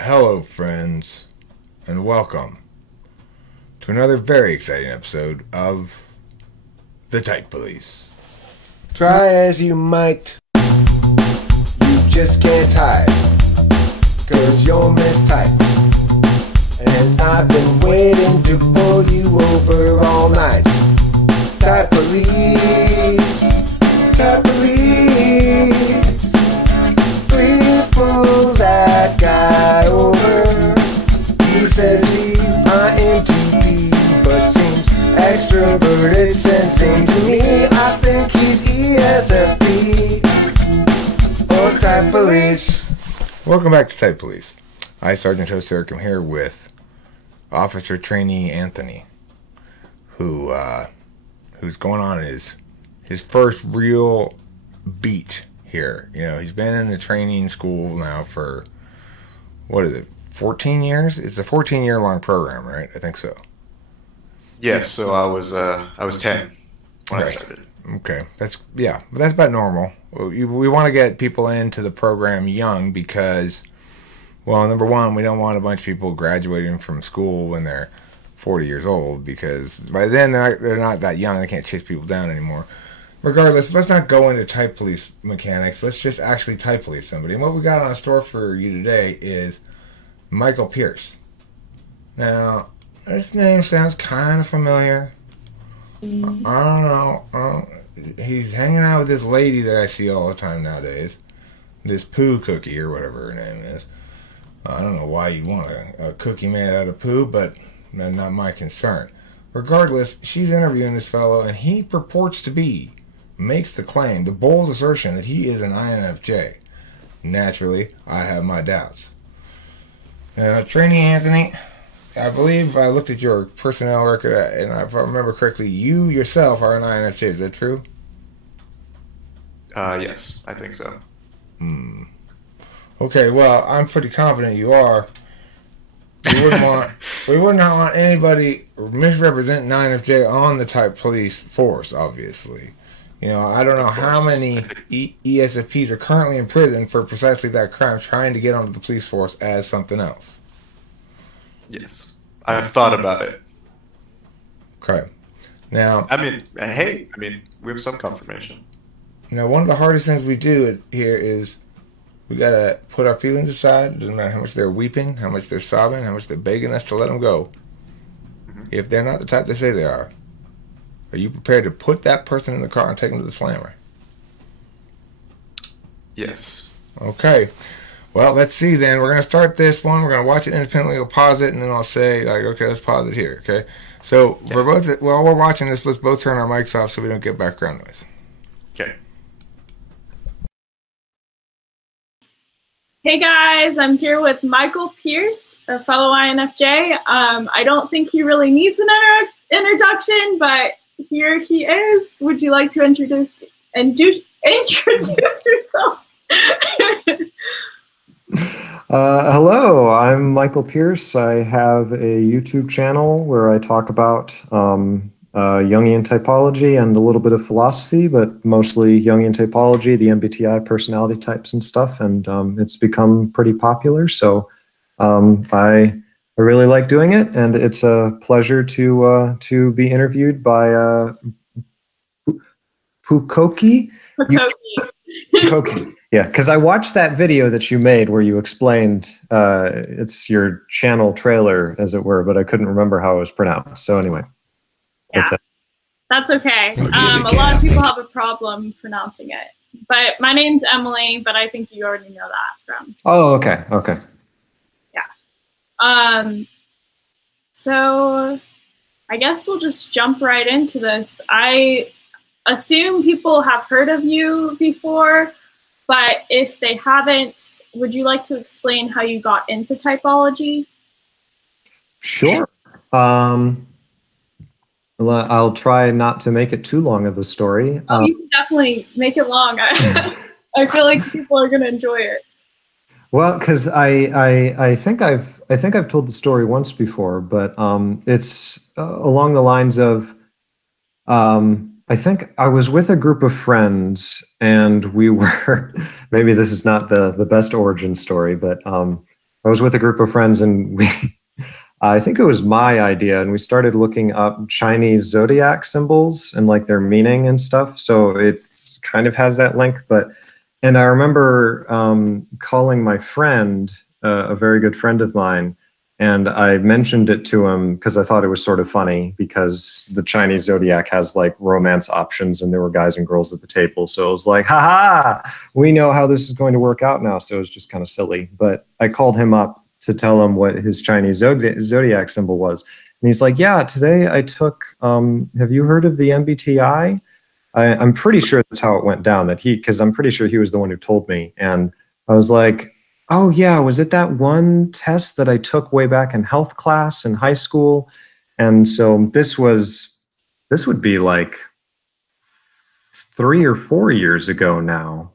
Hello, friends, and welcome to another very exciting episode of The Type Police. Try as you might, you just can't hide, 'cause you're mistyped. And I've been waiting to pull you over all night. Type Police, Type Police. Please pull that guy over. He says he's INTP, but seems extroverted, sensing to me. I think he's ESFP or Type Police. Welcome back to Type Police. I, Sergeant Host Eric, am here with Officer Trainee Anthony, who's going on his first real beat here. You know, he's been in the training school now for, what is it, 14 years? It's a 14-year long program, right? I think so. Yes, so I was 10 when I started. Okay, that's about normal. We want to get people into the program young because, well, number one, we don't want a bunch of people graduating from school when they're 40 years old, because by then they're not that young. They can't chase people down anymore. Regardless, let's not go into type police mechanics. Let's just actually type police somebody. And what we got on store for you today is Michael Pierce. Now, this name sounds kind of familiar. I don't know. He's hanging out with this lady that I see all the time nowadays. This poo cookie or whatever her name is. I don't know why you'd want a cookie made out of poo, but that's not my concern. Regardless, she's interviewing this fellow, and he purports to be, makes the claim, the bold assertion that he is an INFJ. Naturally, I have my doubts. Trainee Anthony, I believe I looked at your personnel record, and if I remember correctly, you yourself are an INFJ. Is that true? Yes, I think so. Okay, well, I'm pretty confident you are. We wouldn't want anybody misrepresenting INFJ on the type police force, obviously. You know, I don't know how many ESFPs are currently in prison for precisely that crime, trying to get onto the police force as something else. Yes, I've thought about it. Okay. Now, we have some confirmation. Now, one of the hardest things we do here is we gotta put our feelings aside. It doesn't matter how much they're weeping, how much they're sobbing, how much they're begging us to let them go. Mm-hmm. If they're not the type they say they are you prepared to put that person in the car and take them to the slammer? Yes. Okay. Well, let's see then. We're going to start this one. We're going to watch it independently. We'll pause it, and then I'll say, like, okay, let's pause it here, okay? So, while we're watching this, let's both turn our mics off so we don't get background noise. Okay. Hey guys, I'm here with Michael Pierce, a fellow INFJ. I don't think he really needs an introduction, but here he is. Would you like to introduce yourself? Hello, I'm Michael Pierce. I have a YouTube channel where I talk about Jungian typology and a little bit of philosophy, but mostly Jungian typology, the MBTI personality types and stuff, and it's become pretty popular, so I really like doing it, and it's a pleasure to be interviewed by Pukoki. Pukoki. Yeah, because I watched that video that you made where you explained it's your channel trailer, as it were, but I couldn't remember how it was pronounced. So anyway. Yeah, that's okay. A lot of people have a problem pronouncing it. But my name's Emily, but I think you already know that from. Oh, okay. Okay. Yeah. So I guess we'll just jump right into this. I assume people have heard of you before, but if they haven't, would you like to explain how you got into typology? Sure. I'll try not to make it too long of a story. You can definitely make it long. I feel like people are going to enjoy it. Well, because I think I've told the story once before, but it's along the lines of I think I was with a group of friends, and we were maybe this is not the best origin story, but I was with a group of friends, and we, I think it was my idea, and we started looking up Chinese zodiac symbols and like their meaning and stuff. So it kind of has that link. But, and I remember calling my friend, a very good friend of mine, and I mentioned it to him because I thought it was sort of funny because the Chinese zodiac has like romance options and there were guys and girls at the table. So it was like, haha, we know how this is going to work out now. So it was just kind of silly. But I called him up to tell him what his Chinese zodiac symbol was. And he's like, yeah, today I took, have you heard of the MBTI? I'm pretty sure that's how it went down, because I'm pretty sure he was the one who told me. And I was like, oh yeah, was it that one test that I took way back in health class in high school? And so this would be like 3 or 4 years ago now.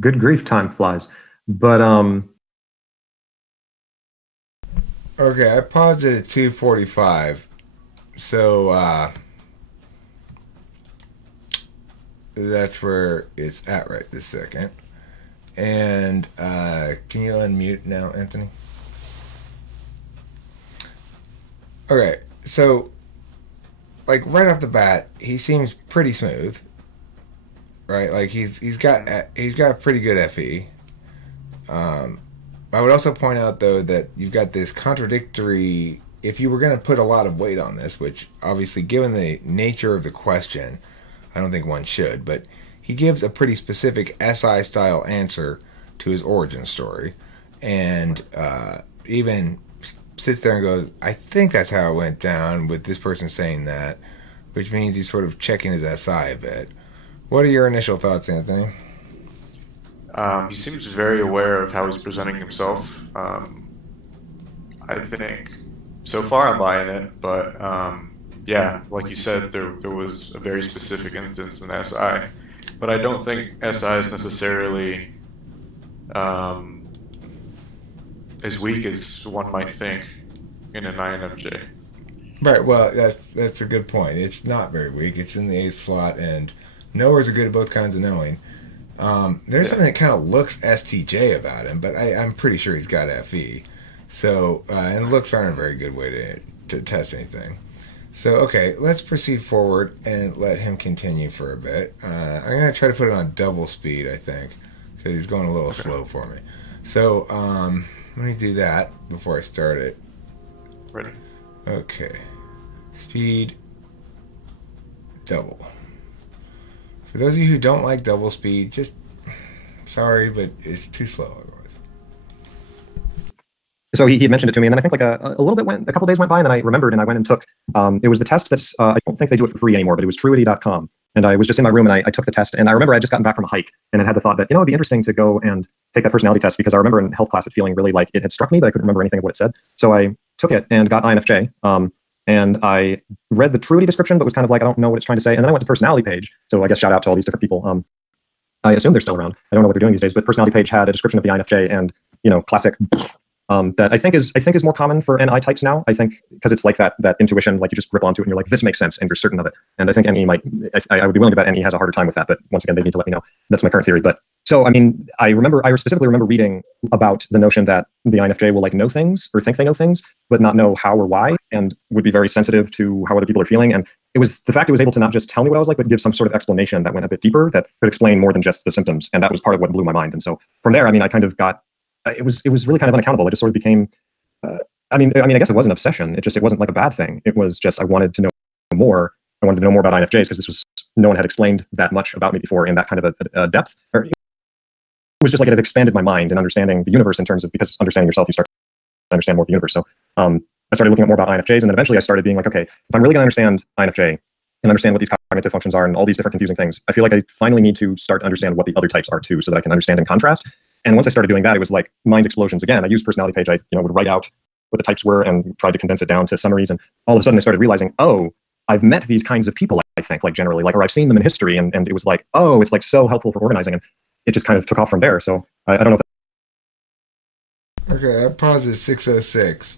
Good grief, time flies. But okay, I paused it at 2:45. So that's where it's at right this second. And can you unmute now, Anthony? Okay, so like right off the bat, he seems pretty smooth, right? Like he's got pretty good FE. I would also point out though that you've got this contradictory. If you were going to put a lot of weight on this, which obviously, given the nature of the question, I don't think one should, but he gives a pretty specific SI style answer to his origin story, and even sits there and goes, I think that's how it went down with this person saying that, which means he's sort of checking his SI a bit. What are your initial thoughts, Anthony? He seems very aware of how he's presenting himself. I think so far I'm buying it, but yeah, like you said, there was a very specific instance in SI. But I don't think SI is necessarily as weak as one might think in an INFJ. Right, well, that's a good point. It's not very weak. It's in the 8th slot, and knowers are good at both kinds of knowing. There's something that kind of looks STJ about him, but I'm pretty sure he's got FE. So, and looks aren't a very good way to test anything. So, okay, let's proceed forward and let him continue for a bit. I'm going to try to put it on double speed, I think, because he's going a little slow for me. So, let me do that before I start it. Ready? Okay. Speed, double. For those of you who don't like double speed, just sorry, but it's too slow otherwise. So he had mentioned it to me, and then I think like a couple days went by, and then I remembered, and I went and took, it was the test that's, I don't think they do it for free anymore, but it was truity.com. And I was just in my room, and I took the test, and I remember I had just gotten back from a hike, and I had the thought that, it'd be interesting to go and take that personality test, because I remember in health class it feeling really like it had struck me, but I couldn't remember anything of what it said. So I took it and got INFJ, and I read the truity description, but was kind of like, I don't know what it's trying to say. And then I went to personality page. So I guess shout out to all these different people. I assume they're still around. I don't know what they're doing these days, but personality page had a description of the INFJ and, classic, that I think is more common for NI types now. I think because it's like that intuition, like you just grip onto it and you're like, this makes sense, and you're certain of it. And I think NE I would be willing to bet NE has a harder time with that, but once again, they need to let me know. That's my current theory. But so, I mean, I specifically remember reading about the notion that the INFJ will like know things or think they know things, but not know how or why, and would be very sensitive to how other people are feeling. And it was the fact it was able to not just tell me what I was like, but give some sort of explanation that went a bit deeper, that could explain more than just the symptoms. And that was part of what blew my mind. And so from there, I mean, I kind of got, it was really kind of unaccountable. It just sort of became, I mean, I guess it was an obsession. It wasn't like a bad thing. It was just, I wanted to know more. I wanted to know more about INFJs because no one had explained that much about me before in that kind of a depth. It was just like it had expanded my mind and understanding the universe in terms of, because understanding yourself, you start to understand more of the universe. So I started looking at more about INFJs, and then eventually I started being like, okay, if I'm really going to understand INFJ and understand what these cognitive functions are and all these different confusing things, I feel like I finally need to start to understand what the other types are too, so that I can understand and contrast. And once I started doing that, it was like mind explosions again. I used personality page. I would write out what the types were and tried to condense it down to summaries. And all of a sudden I started realizing, oh, I've met these kinds of people, I think, like generally, like, or I've seen them in history. And it was like, oh, it's like so helpful for organizing. And it just kind of took off from there. So I don't know. Okay, I paused at 6:06.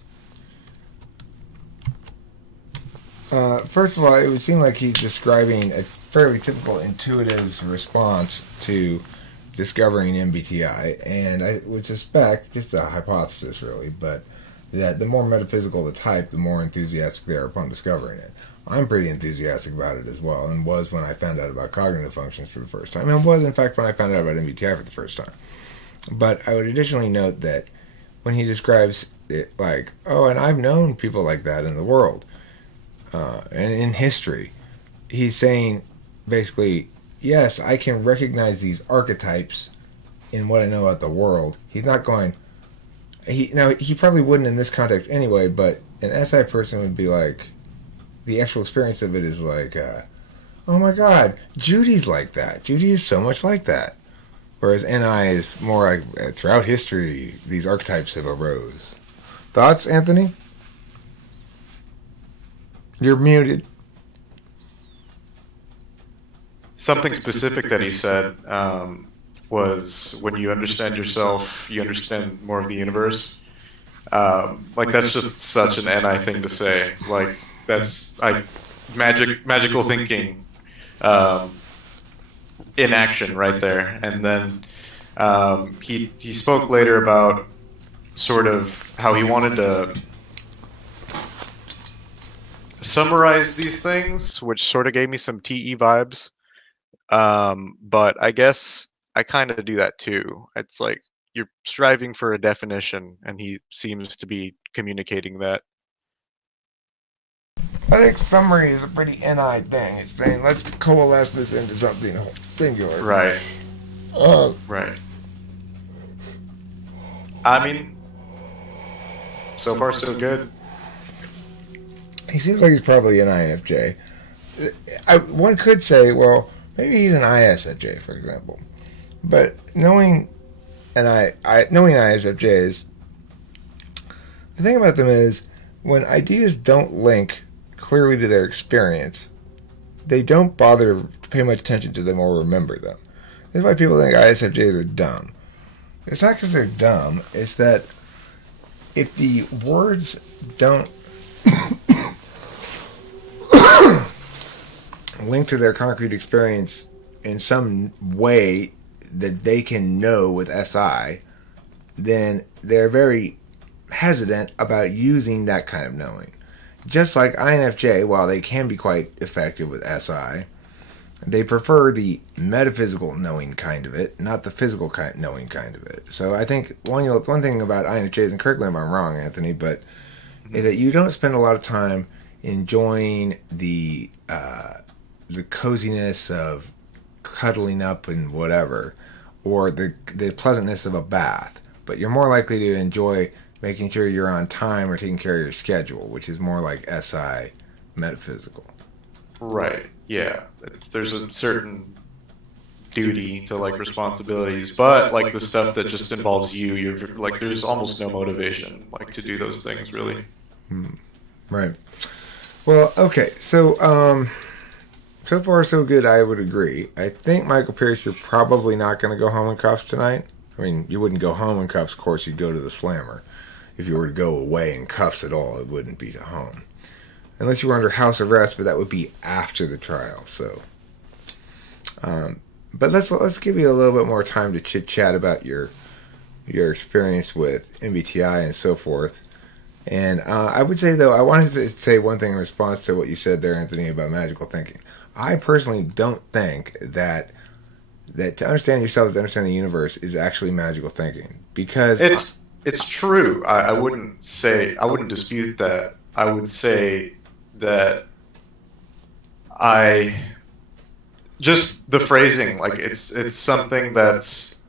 First of all, it would seem like he's describing a fairly typical intuitive response to discovering MBTI, and I would suspect, just a hypothesis really, but that the more metaphysical the type, the more enthusiastic they are upon discovering it. I'm pretty enthusiastic about it as well, and was when I found out about cognitive functions for the first time, and was in fact when I found out about MBTI for the first time. But I would additionally note that when he describes it like, oh, and I've known people like that in the world, and in history, he's saying basically, yes, I can recognize these archetypes in what I know about the world. He's not going, he probably wouldn't in this context anyway, but an SI person would be like, the actual experience of it is like, oh my God, Judy's like that. Judy is so much like that. Whereas NI is more like, throughout history, these archetypes have arose. Thoughts, Anthony? You're muted. Something specific that he said was, when you understand yourself, you understand more of the universe. Like, that's just such an NI thing to say. Like, that's magical thinking in action right there. And then he spoke later about sort of how he wanted to summarize these things, which sort of gave me some TE vibes. But I guess I kind of do that too. It's like you're striving for a definition, and he seems to be communicating that. I think summary is a pretty NI thing. It's saying, let's coalesce this into something singular. Right. Right. I mean, so far so good. He seems like he's probably an INFJ. One could say, well, maybe he's an ISFJ, for example. But knowing ISFJs, the thing about them is, when ideas don't link clearly to their experience, they don't bother to pay much attention to them or remember them. That's why people think ISFJs are dumb. It's not because they're dumb, it's that if the words don't link to their concrete experience in some way that they can know with SI, then they're very hesitant about using that kind of knowing. Just like INFJ, while they can be quite effective with SI, they prefer the metaphysical knowing kind of it, not the physical knowing kind of it. So I think one thing about INFJs, and correct me if I'm wrong, Anthony, but is that you don't spend a lot of time enjoying the coziness of cuddling up and whatever, or the pleasantness of a bath, but you're more likely to enjoy making sure you're on time or taking care of your schedule, which is more like SI metaphysical. Right. Yeah. There's a certain duty to like responsibilities, but like the stuff that just involves you're like, there's almost no motivation like to do those things really. Right. Well, okay. So, so far so good, I would agree. I think, Michael Pierce, you're probably not going to go home in cuffs tonight. I mean, you wouldn't go home in cuffs, of course, you'd go to the slammer. If you were to go away in cuffs at all, it wouldn't be to home. Unless you were under house arrest, but that would be after the trial. So, but let's give you a little bit more time to chit-chat about your experience with MBTI and so forth. And I would say, though, I wanted to say one thing in response to what you said there, Anthony, about magical thinking. I personally don't think that to understand yourself, to understand the universe, is actually magical thinking. Because it's true. I wouldn't dispute that. I would say that just the phrasing, like it's something that's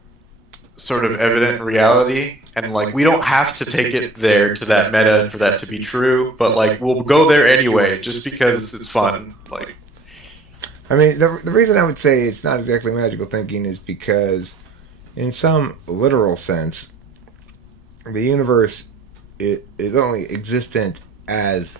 sort of evident in reality, and like we don't have to take it there to that meta for that to be true, but like we'll go there anyway just because it's fun. Like, I mean, the reason I would say it's not exactly magical thinking is because in some literal sense, the universe is only existent as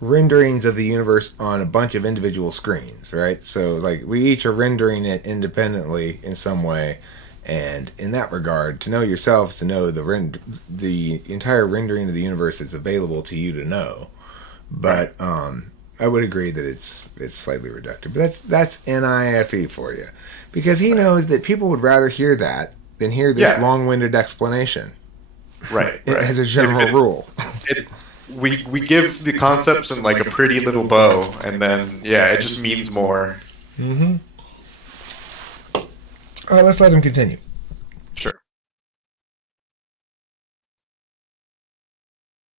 renderings of the universe on a bunch of individual screens, right? So, like, we each are rendering it independently in some way, and in that regard, to know yourself is to know the entire rendering of the universe that's available to you to know. But I would agree that it's slightly reductive, but that's NIFE for you, because he knows that people would rather hear that than hear this long-winded explanation. Right. As a general rule. We give the concepts in like a pretty little bow, and then it just means more. Mm-hmm. All right, let's let him continue. Sure.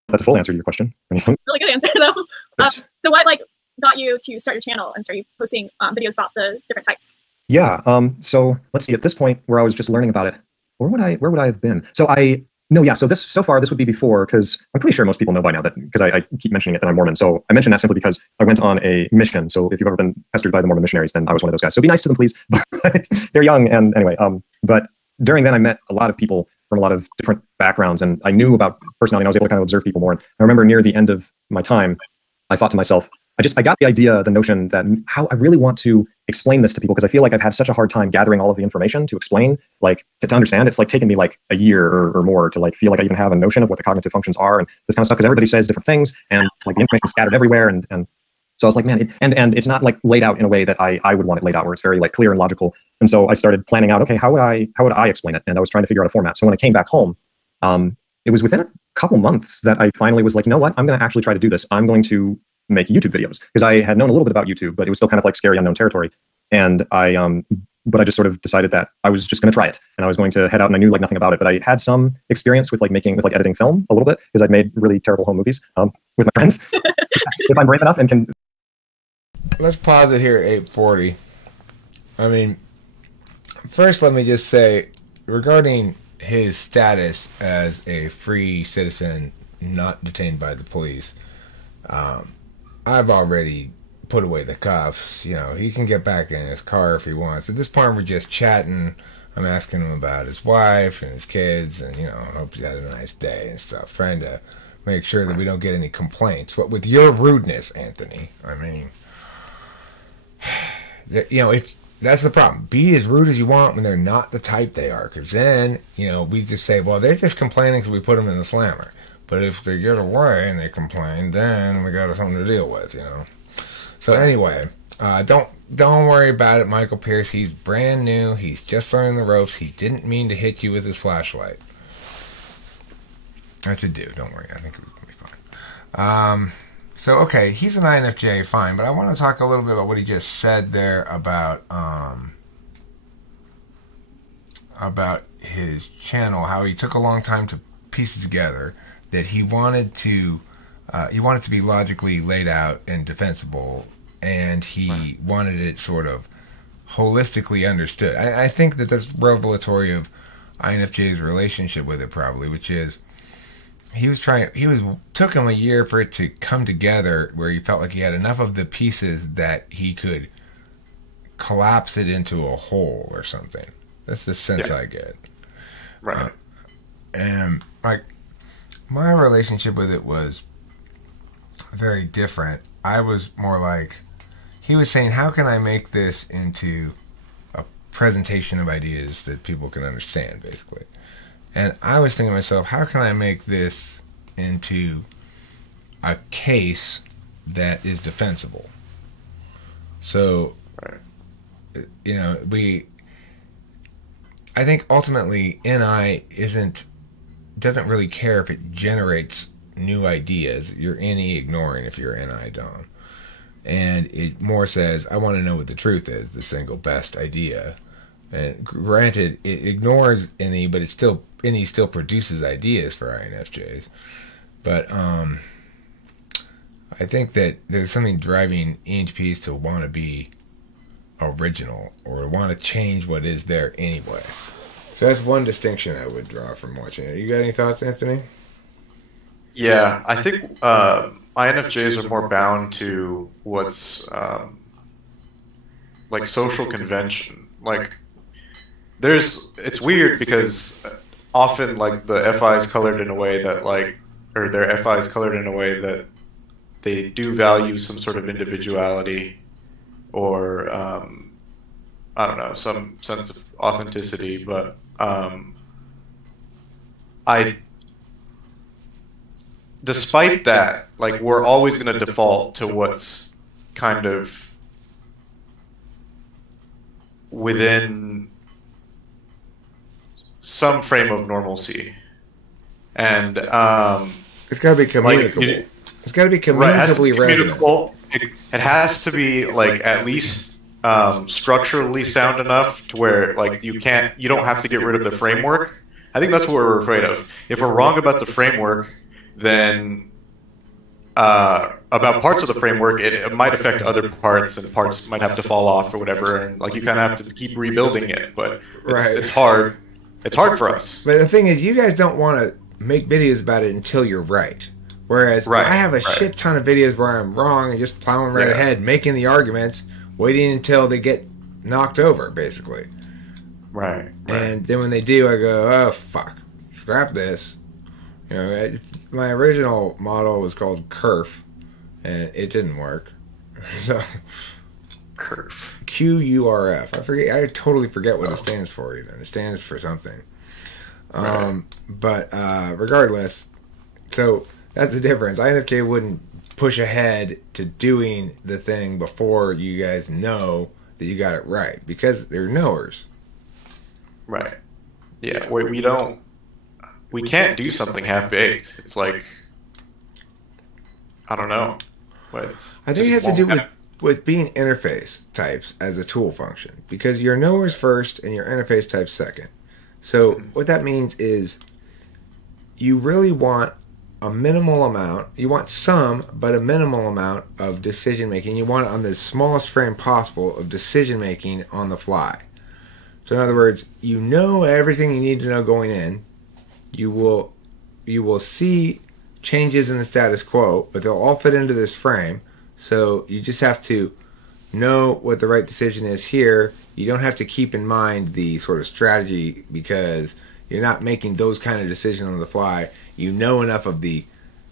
That's a full answer to your question. Really good answer, though. Yes. So what got you to start your channel and start posting videos about the different types? Yeah. So let's see. At this point, where I was just learning about it, where would I have been? So so far this would be before, because I'm pretty sure most people know by now that, because I keep mentioning it, that I'm Mormon. So I mention that simply because I went on a mission. So if you've ever been pestered by the Mormon missionaries, then I was one of those guys. So be nice to them, please. But they're young, and anyway. But during then, I met a lot of people from a lot of different backgrounds, and I knew about personality, and I was able to kind of observe people more. And I remember near the end of my time, I thought to myself, I got the idea, the notion that how I really want to explain this to people, because I feel like I've had such a hard time gathering all of the information to explain, to understand. It's taken me a year or more to feel like I even have a notion of what the cognitive functions are and this kind of stuff, because everybody says different things, and the information is scattered everywhere. And so I was like, man, and it's not laid out in a way that I would want it laid out, where it's very clear and logical. And so I started planning out, okay, how would I explain it? And I was trying to figure out a format. So when I came back home, it was within a couple months that I finally was like, you know what, I'm going to actually try to do this. I'm going to make YouTube videos, because I had known a little bit about YouTube, but it was still kind of scary unknown territory. And but I just sort of decided that I was just going to try it, and I was going to head out, and I knew nothing about it, but I had some experience with editing film a little bit, because I'd made really terrible home movies with my friends. If I'm brave enough and can. Let's pause it here at 8:40. I mean, first let me just say, regarding his status as a free citizen not detained by the police, I've already put away the cuffs. He can get back in his car if he wants. At this point, we're just chatting. I'm asking him about his wife and his kids, and hope he's had a nice day and stuff. Trying to make sure that we don't get any complaints. But with your rudeness, Anthony, I mean, if that's the problem, be as rude as you want when they're not the type they are, because then we just say, well, they're just complaining because we put them in the slammer. But if they get away and they complain, then we got something to deal with, So anyway, don't worry about it, Michael Pierce. He's brand new. He's just learning the ropes. He didn't mean to hit you with his flashlight. That should do. Don't worry. I think it'll be fine. So okay, he's an INFJ, fine. But I want to talk a little bit about what he just said there about his channel. How he took a long time to piece it together. That he wanted to be logically laid out and defensible, and he wanted it sort of holistically understood. I think that's revelatory of INFJ's relationship with it, probably, which is took him a year for it to come together, where he felt like he had enough of the pieces that he could collapse it into a whole or something. That's the sense I get. Right. And my relationship with it was very different. I was more like, he was saying, how can I make this into a presentation of ideas that people can understand, basically? And I was thinking to myself, how can I make this into a case that is defensible? So, I think ultimately NI doesn't really care if it generates new ideas. You're NE ignoring if you're NI Don. And it more says, I want to know what the truth is, the single best idea. And granted, it ignores NE, but NE still produces ideas for INFJs. But I think that there's something driving ENTPs to want to be original, or want to change what is there anyway. So that's one distinction I would draw from watching it. You got any thoughts, Anthony? Yeah, I think INFJs are more bound to what's social convention. It's weird because often the FI is colored in a way that or their FI is colored in a way that they do value some sort of individuality, or I don't know, some sense of authenticity, but despite that, like, we're always going to default to what's kind of within some frame of normalcy. And it's got to be communicable. Like, it's got to be communicably resonant. It has to be like at least structurally sound enough to where like you don't have to get rid of the framework. I think that's what we're afraid of. If we're wrong about the framework, then about parts of the framework, it might affect other parts, and parts might have to fall off or whatever. And like you kind of have to keep rebuilding it, but it's hard. It's hard for us. But the thing is, you guys don't want to make videos about it until you're right. Whereas I have a shit ton of videos where I'm wrong and just plowing right ahead, making the arguments, waiting until they get knocked over, basically. Right. And then when they do, I go, oh, fuck. Scrap this. You know, my original model was called Curf, and it didn't work. So, Curf. QURF. I totally forget what it stands for, even. It stands for something. But regardless, so that's the difference. INFJ wouldn't push ahead to doing the thing before you guys know that you got it right, because they're knowers. Right. Yeah, we can't do something half-baked. It's like, I don't know. But I think it has to do with being interface types as a tool function, because your knowers first and your interface types second. So what that means is you really want a minimal amount. You want some, but a minimal amount of decision making. You want it on the smallest frame possible of decision making on the fly. So in other words, you know everything you need to know going in. You will see changes in the status quo, but they'll all fit into this frame. So you just have to know what the right decision is here. You don't have to keep in mind the sort of strategy, because you're not making those kind of decisions on the fly. You know enough of the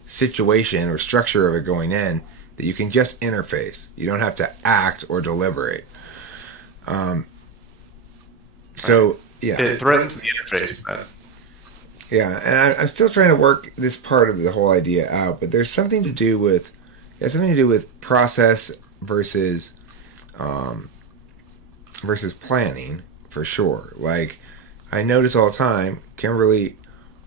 situation or structure of it going in that you can just interface. You don't have to act or deliberate. So, yeah. It threatens the interface, then. Yeah, and I'm still trying to work this part of the whole idea out, but there's something to do with process versus planning, for sure. Like, I notice all the time, Kimberly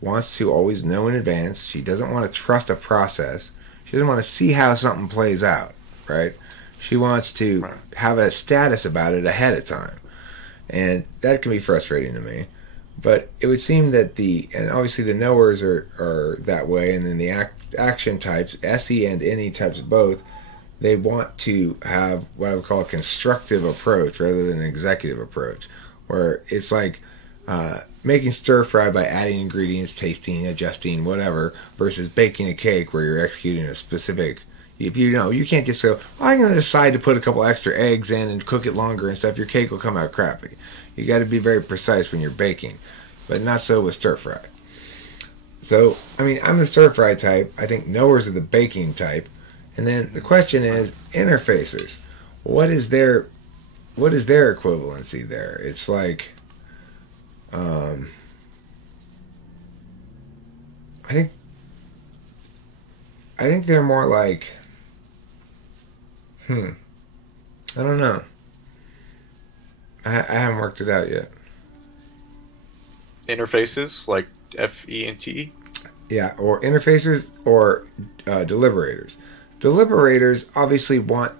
wants to always know in advance. She doesn't want to trust a process. She doesn't want to see how something plays out, right? She wants to have a status about it ahead of time. And that can be frustrating to me. But it would seem that and obviously the knowers are that way, and then the action types, SE and NE types both, they want to have what I would call a constructive approach rather than an executive approach, where it's like making stir fry by adding ingredients, tasting, adjusting, whatever, versus baking a cake where you're executing a specific. If you can't just go, I'm going to decide to put a couple extra eggs in and cook it longer and stuff. Your cake will come out crappy. You got to be very precise when you're baking, but not so with stir fry. So, I mean, I'm the stir fry type. I think knowers are the baking type. And then the question is, interfacers. What is their equivalency there? It's like, I think they're more like, I don't know. I haven't worked it out yet. Interfaces like FE&T? Yeah, or interfacers or deliberators. Deliberators obviously want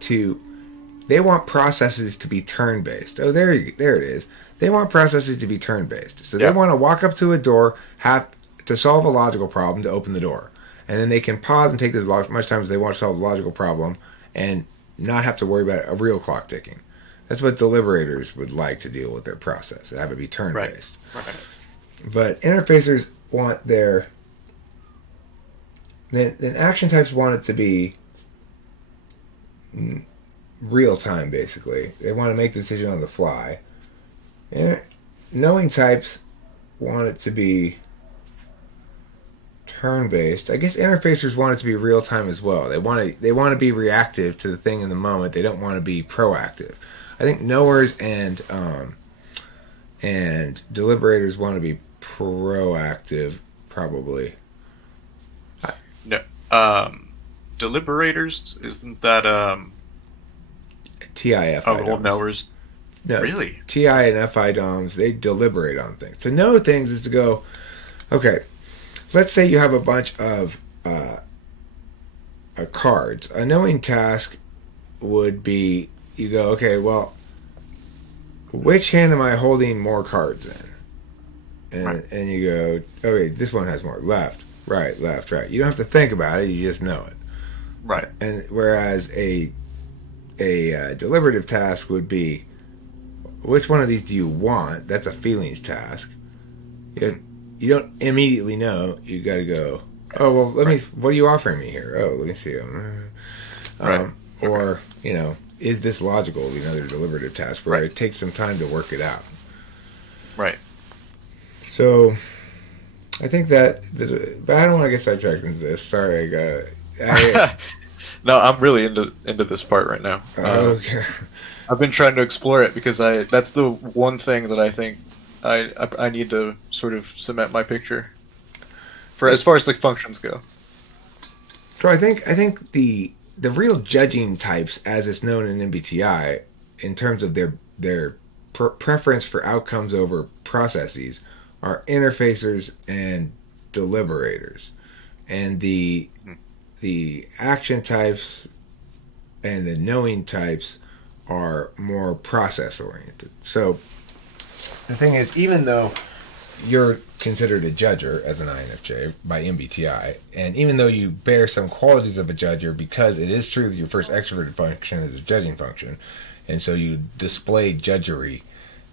processes to be turn-based. Oh, there it is. They want processes to be turn-based. So they want to walk up to a door, have to solve a logical problem to open the door. And then they can pause and take as much time as they want to solve a logical problem and not have to worry about a real clock ticking. That's what deliberators would like to deal with their process. Have it be turn-based. Right. But interfacers want their... Then action types want it to be real-time, basically. They want to make the decision on the fly. And knowing types want it to be turn-based. I guess interfacers want it to be real-time as well. They want to be reactive to the thing in the moment. They don't want to be proactive. I think knowers and deliberators want to be proactive, probably. Deliberators, isn't that TIF old knowers? No, Really? TI and FI DOMs, they deliberate on things. To know things is to go, okay, let's say you have a bunch of cards. A knowing task would be, you go, okay, well, which hand am I holding more cards in? And you go, okay, this one has more. Left, right, left, right. You don't have to think about it, you just know it. Right. And whereas a deliberative task would be, which one of these do you want? That's a feelings task. You don't immediately know. You got to go, oh, well, let me, what are you offering me here? Oh, let me see. Or, you know, is this logical? Another deliberative task where it takes some time to work it out. Right. So, I think that, but I don't want to get sidetracked into this. Sorry, No, I'm really into this part right now. Okay. I've been trying to explore it because that's the one thing that I think I need to sort of cement my picture for as far as the functions go. So I think the real judging types, as it's known in MBTI, in terms of their preference for outcomes over processes, are interfacers and deliberators, and the action types and the knowing types are more process oriented. So the thing is, even though you're considered a judger as an INFJ by MBTI, and even though you bear some qualities of a judger, because it is true that your first extroverted function is a judging function, and so you display judgery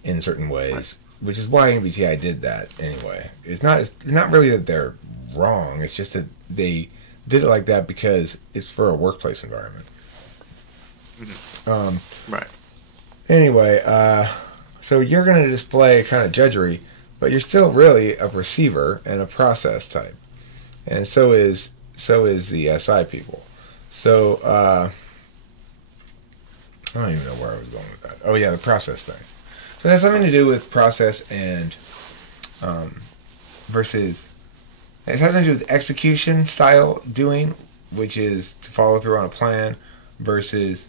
in certain ways, which is why MBTI did that anyway. It's not really that they're wrong, it's just that they did it like that because it's for a workplace environment. Right. Anyway, so you're going to display kind of judgery, but you're still really a receiver and a process type, and so is the SI people. So I don't even know where I was going with that. Oh yeah, the process thing. So it has something to do with process and versus. It has something to do with execution style doing, which is to follow through on a plan, versus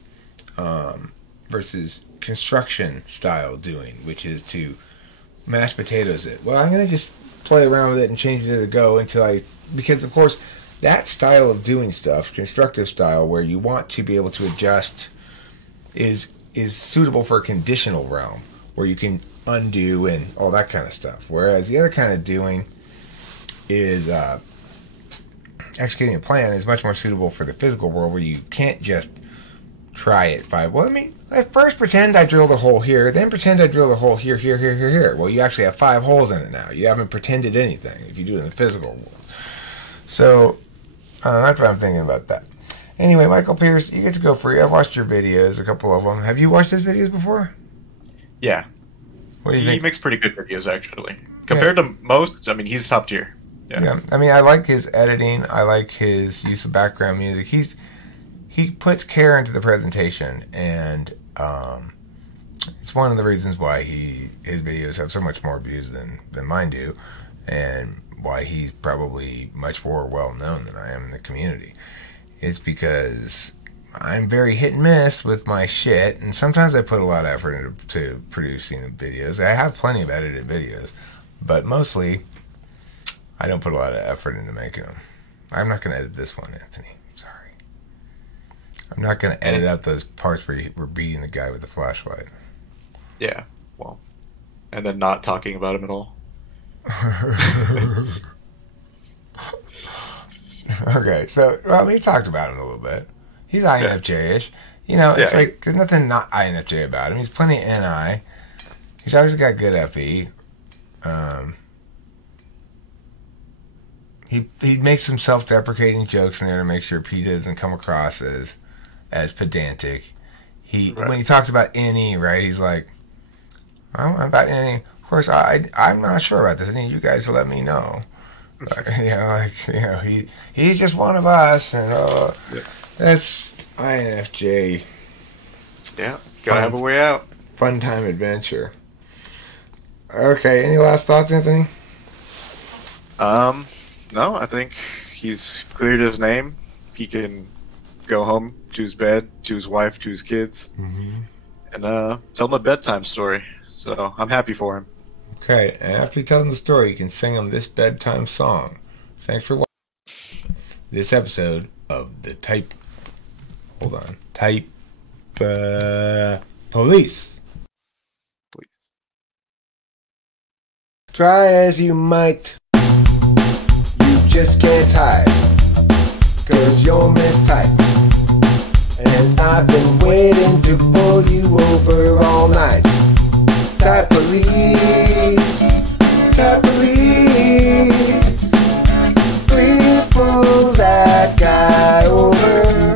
construction style doing, which is to mash potatoes it. Well, I'm going to just play around with it and change it as I go because of course that style of doing stuff, constructive style, where you want to be able to adjust, is suitable for a conditional realm where you can undo and all that kind of stuff. Whereas the other kind of doing is executing a plan is much more suitable for the physical world, where you can't just try it by, well, let's first pretend I drilled a hole here, then pretend I drilled a hole here, here, here, here, here. Well, you actually have 5 holes in it now. You haven't pretended anything if you do it in the physical world. So that's what I'm thinking about that. Anyway, Michael Pierce, you get to go free. I've watched your videos, a couple of them. Have you watched his videos before? Yeah. What do you think? He makes pretty good videos, actually. Compared to most, he's top tier. Yeah. I like his editing. I like his use of background music. He puts care into the presentation, and it's one of the reasons why his videos have so much more views than mine do, and why he's probably much more well known than I am in the community. It's because I'm very hit and miss with my shit, and sometimes I put a lot of effort into producing the videos. I have plenty of edited videos, but mostly I don't put a lot of effort into making them. I'm not going to edit this one, Anthony. Sorry. I'm not going to edit out those parts where we're beating the guy with the flashlight. Yeah, well, and then not talking about him at all. Okay, so, we talked about him a little bit. He's INFJ-ish. It's like, there's nothing not INFJ about him. He's plenty NI. He's obviously got good FE. He makes some self-deprecating jokes in there to make sure P doesn't come across as pedantic. When he talks about NE, right, he's like, about NE, of course, I'm not sure about this. I need you guys to let me know. He's just one of us, and that's INFJ. Yeah, gotta have a way out. Fun time adventure. Okay, any last thoughts, Anthony? No, I think he's cleared his name. He can go home to his bed, to his wife, to his kids, and tell them a bedtime story. So I'm happy for him. Okay, and after you tell them the story, you can sing them this bedtime song. Thanks for watching this episode of the Police. Try as you might, you just can't hide, 'cause you're mistyped. And I've been waiting to pull you over all night. Type police, type police. Please pull that guy over.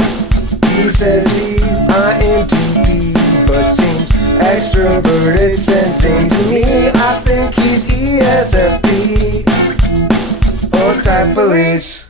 He says he's INTP, but seems extroverted, sensing to me. I think he's ESFP or type police.